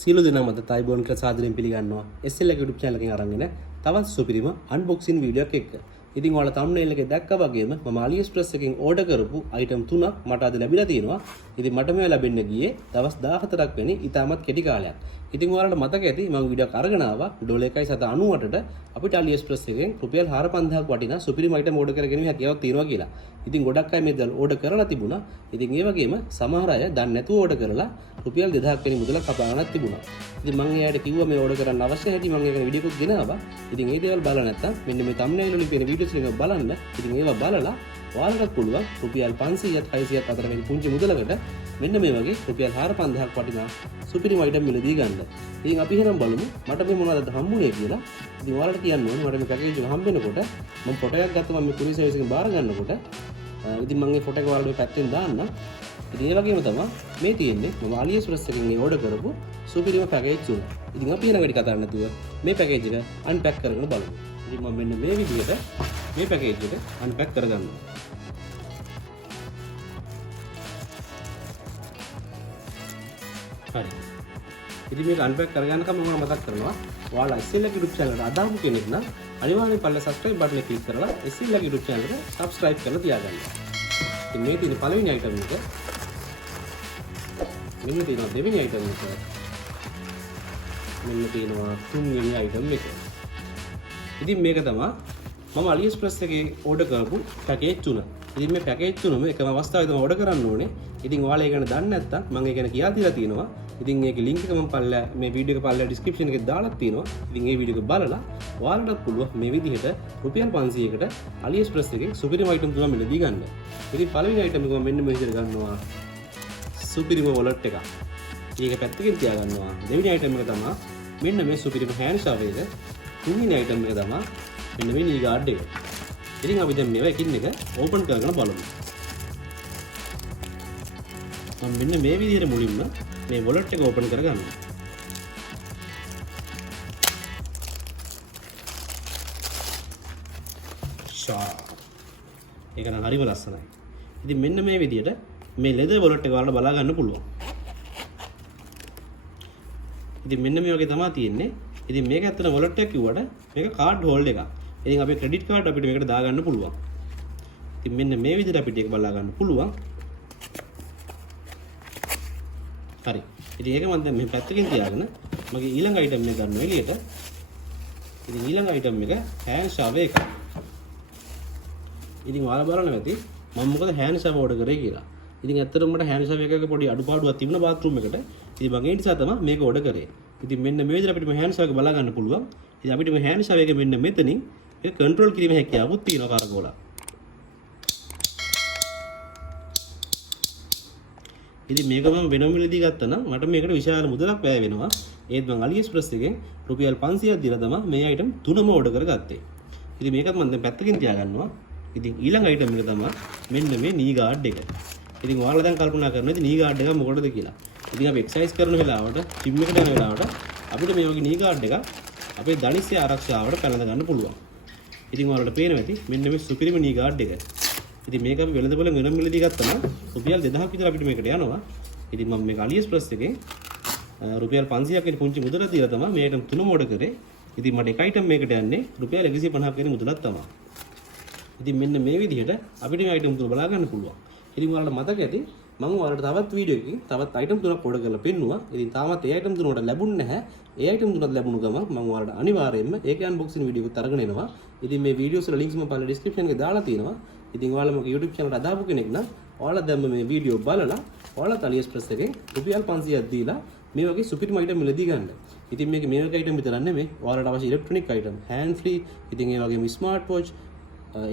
සියලු දෙනා මත තයිබෝන් කියලා සාදරයෙන් පිළිගන්නවා. SL එක YouTube channel එකෙන් අරන් එන තවත් සුපිරිම unboxing වීඩියෝ එකක් එක්ක. ඉතින් ඔයාලා thumbnail එකේ දැක්කා වගේම මම Aliexpress එකෙන් order කරපු item 3ක් මට අද ලැබිලා තියෙනවා. ඉතින් මට මේවා ලැබෙන්න ගියේ දවස් 14ක් වෙනි ඉතාමත් කෙටි කාලයක්. ඉතින් ඔයාලට මතක ඇති මම වීඩියෝ එක අරගෙන ආවා $1.98ට අපිට Aliexpress එකෙන් රුපියල් 4,5000ක් වටිනා සුපිරිම item order කරගෙන හැකියාවක් තියෙනවා කියලා. ඉතින් ගොඩක් අය මේ දල් order කරලා තිබුණා. ඉතින් ඒ වගේම සමහර අය දන්නේ නැතුව order කරලා රුපියල් 2000ක් වෙනි මුදලක් කපා ගන්නත් තිබුණා. ඉතින් මම එයාට කිව්වා මේ order කරන්න අවශ්‍ය හැටි මම ඒකේ වීඩියෝ එකක් ගෙනාවා. ඉතින් ඒ දේවල් බලලා නැත්තම් මෙන්න මේ thumbnail වලින් තියෙන වීඩියෝස් එක බලන්න. ඉතින් ඒවා බලලා ඔයාලට පුළුවන් රුපියල් 500ක් 600ක් අතර වෙන පුංචි මුදලකට මෙන්න මේ වගේ රුපියල් 4,5000ක් වටිනා සුපිරිම item මිලදී ගන්න. ඉතින් අපි එහෙනම් බලමු මට මේ මොනවද හම්බුනේ කියලා. ඉතින් ඔයාලට කියන්න ඕනේ මට මේ පැකේජ් එක හම්බෙනකොට මම ෆොටෝ එකක් ගත්තා මම මේ කුරියර් සර්විස් එකෙන් බාර ගන්නකොට ඉතින් මම මේ ෆොටෝ එක ඔයාලට මේ පැත්තෙන් දාන්න. ඉතින් ඒ වගේම තමයි මේ තියෙන්නේ මම Aliexpress එකෙන් මේ ඕඩර් කරපු සුපිරිම පැකේජ් තුන. ඉතින් අපි එහෙනම් වැඩි කතා නැතුව මේ පැකේජ් එක අන්පැක් කරගෙන බලමු. ඉතින් මම මෙන්න මේ විදිහට මේ පැකේජ් එක අන්පැක් කරගන්නවා. හරි. ඉතින් මේක අන්පැක් කරගන්නකම මම මතක් කරනවා ඔයාලා SL එක YouTube channel එකට අදාළම කෙනෙක් නම් අනිවාර්යෙන් පල්ල subscribe button එක click කරලා SL එක YouTube channel එකට subscribe කරලා තියාගන්න. ඉතින් මේ තියෙන පළවෙනි item එක මෙන්න තියෙනවා දෙවෙනි item එක මෙන්න තියෙනවා තුන්වෙනි item එක. ඉතින් මේක තමයි මම Aliexpress එකේ order කරපු package තුන. ඉතින් මේ package තුනම එකම අවස්ථාවේ තමයි order කරන්න ඕනේ. ඉතින් ඔයාලා ඒක ගැන දන්නේ නැත්නම් මම ඒක ගැන කියලා දීලා තියෙනවා. ඉතින් ඒකේ link එක මම පල්ලා මේ වීඩියෝ එක පල්ලා description එකේ දාලා තියෙනවා. ඉතින් ඒ වීඩියෝ එක බලලා ඔයාලටත් පුළුවන් මේ විදිහට රුපියල් 500කට Aliexpress එකේ සුපිරිම item තුනක් මිලදී ගන්න. ඉතින් පළවෙනි item එක මම මෙන්න මේ විදිහට ගන්නවා. සුපිරිම wallet එක. ඒක පැත්තකින් තියා ගන්නවා. දෙවෙනි item එක තමයි මෙන්න මේ සුපිරිම hand shower එක. තුන්වෙනි item එක තමයි මෙන්න මේ knee guard එක. ඉතින් අපි දැන් මේවා එකින් එක open කරගෙන බලමු. මම මෙන්න මේ විදිහට මුලින්ම මේ wallet එක open කරගන්නවා. ඒක නම් හරිම ලස්සනයි. ඉතින් මෙන්න මේ විදිහට මේ leather wallet එක වලට බලා ගන්න පුළුවන්. ඉතින් මෙන්න මේ වගේ තමයි තියෙන්නේ. ඉතින් මේක ඇත්තට wallet එක කිව්වට මේක card hold එකක්. ඉතින් අපේ credit card අපිට මේකට දා ගන්න පුළුවන්. ඉතින් මෙන්න මේ විදිහට අපිට ඒක බලා ගන්න පුළුවන්. හරි. ඉතින් ඒක මම දැන් මේ පැත්තකින් තියාගෙන මගේ ඊළඟ item එක ගන්නවා එළියට. ඉතින් ඊළඟ item එක hand shower එක. ඉතින් ඔයාලා බලන්න ඇති මම මොකද hand shower order කරේ කියලා. ඉතින් ඇත්තටම මට hand shower එකක පොඩි අඩුපාඩුවක් තිබුණා bathroom එකට. ඉතින් මම ඒ නිසා තමයි මේක order කරේ. ඉතින් මෙන්න මේ විදිහට අපිට මේ hand shower එක බලා ගන්න පුළුවන්. ඉතින් අපිට මේ hand shower එක මෙන්න මෙතනින් ඒක control කිරීමේ හැකියාවක් තියෙනවා කරකෝලා. ඉතින් මේක මම වෙනම මිලදී ගත්තා නම් මට මේකට විශාල මුදලක් වැය වෙනවා. ඒත් මම Aliexpress එකෙන් රුපියල් 500ක් දීලා තමයි මේ item තුනම order කරගත්තේ. ඉතින් මේකත් මම දැන් පැත්තකින් තියාගන්නවා. ඉතින් ඊළඟ item එක තමයි මෙන්න මේ knee guard එක. ඉතින් ඔයාලා දැන් කල්පනා කරනවා ඉතින් knee guard එක මොකටද කියලා. ඉතින් අපි exercise කරන වෙලාවට gym එකට යන වෙලාවට අපිට මේ වගේ knee guard එකක් අපේ දණිස්සේ ආරක්ෂාවට පැනඳ ගන්න පුළුවන්. ඉතින් ඔයාලට පේනවා ඇති මෙන්න මේ සුපිරිම knee guard එක. ඉතින් මේක අපි වෙළඳපොළ වෙනම මිලදී ගත්තා නම් රුපියල් 2000ක් විතර අපිට මේකට යනවා. ඉතින් මම මේක Aliexpress එකෙන් රුපියල් 500ක් වෙන පුංචි මුදලක් දීලා තමයි මේ item තුනම order කරේ. ඉතින් මට එක item මේකට යන්නේ රුපියල් 150ක් වෙන මුදලක් තමයි. ඉතින් මෙන්න මේ විදිහට අපිට මේ item තුන බලා ගන්න පුළුවන්. ඉතින් ඔයාලට මතක ඇති මම ඔයාලට තවත් වීඩියෝ එකකින් තවත් item තුනක් order කරලා පෙන්නුවා. ඉතින් තාමත් ඒ item තුන වලට ලැබුණ නැහැ. ඒ item තුනත් ලැබුණු ගමන් මම ඔයාලට අනිවාර්යයෙන්ම ඒකේ unboxing වීඩියෝ එකක් අරගෙන එනවා. ඉතින් මේ වීඩියෝස් වල links මම පල්ල description එකේ දාලා තියෙනවා. ඉතින් ඔයාලා මගේ YouTube channel එක අදාපු කෙනෙක් නම් ඔයාලා දැම්ම මේ වීඩියෝ බලලා ඔයාලා Aliexpress එකෙන් රුපියල් 500ක් දීලා මේ වගේ සුපිරිම item මිලදී ගන්න. ඉතින් මේක මේ වගේ item විතරක් නෙමෙයි ඔයාලට අවශ්‍ය electronic item, hand free, ඉතින් ඒ වගේම smart watch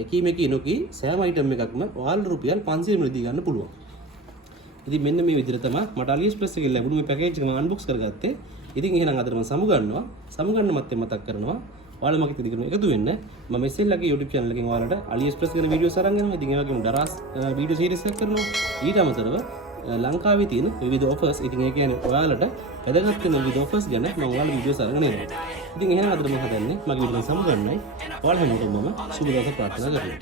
එකී මේකී නොකී සෑම item එකක්ම ඔයාලට රුපියල් 500 මිලදී ගන්න පුළුවන්. ඉතින් මෙන්න මේ විදිහට තමයි මට Aliexpress එකේ ලැබුණු මේ පැකේජ් එක මම unbox කරගත්තේ. ඉතින් එහෙනම් අද මම සමුගන්නවා. සමුගන්න මත්තේ මතක් කරනවා ඔයාලා මගේ ඉදිරියට එකතු වෙන්න. මම SL ගේ YouTube channel එකෙන් ඔයාලට Aliexpress ගැන වීඩියෝස් අරන් යනවා. ඉතින් ඒ වගේම දරස් වීඩියෝ සීරීස් එකක් කරනවා. ඊට අමතරව ලංකාවේ තියෙන විවිධ offers ඉතින් ඒ කියන්නේ ඔයාලට වැදගත් වෙන විවිධ offers ගැන මම ඔයාලට වීඩියෝස් අරගෙන එනවා. ඉතින් එහෙනම් අද මම හදන්නේ මගේ වීඩියෝ සමුගන්නයි. ඔයාලා හැමෝටම මම සුබ දවසක් ප්‍රාර්ථනා කරනවා.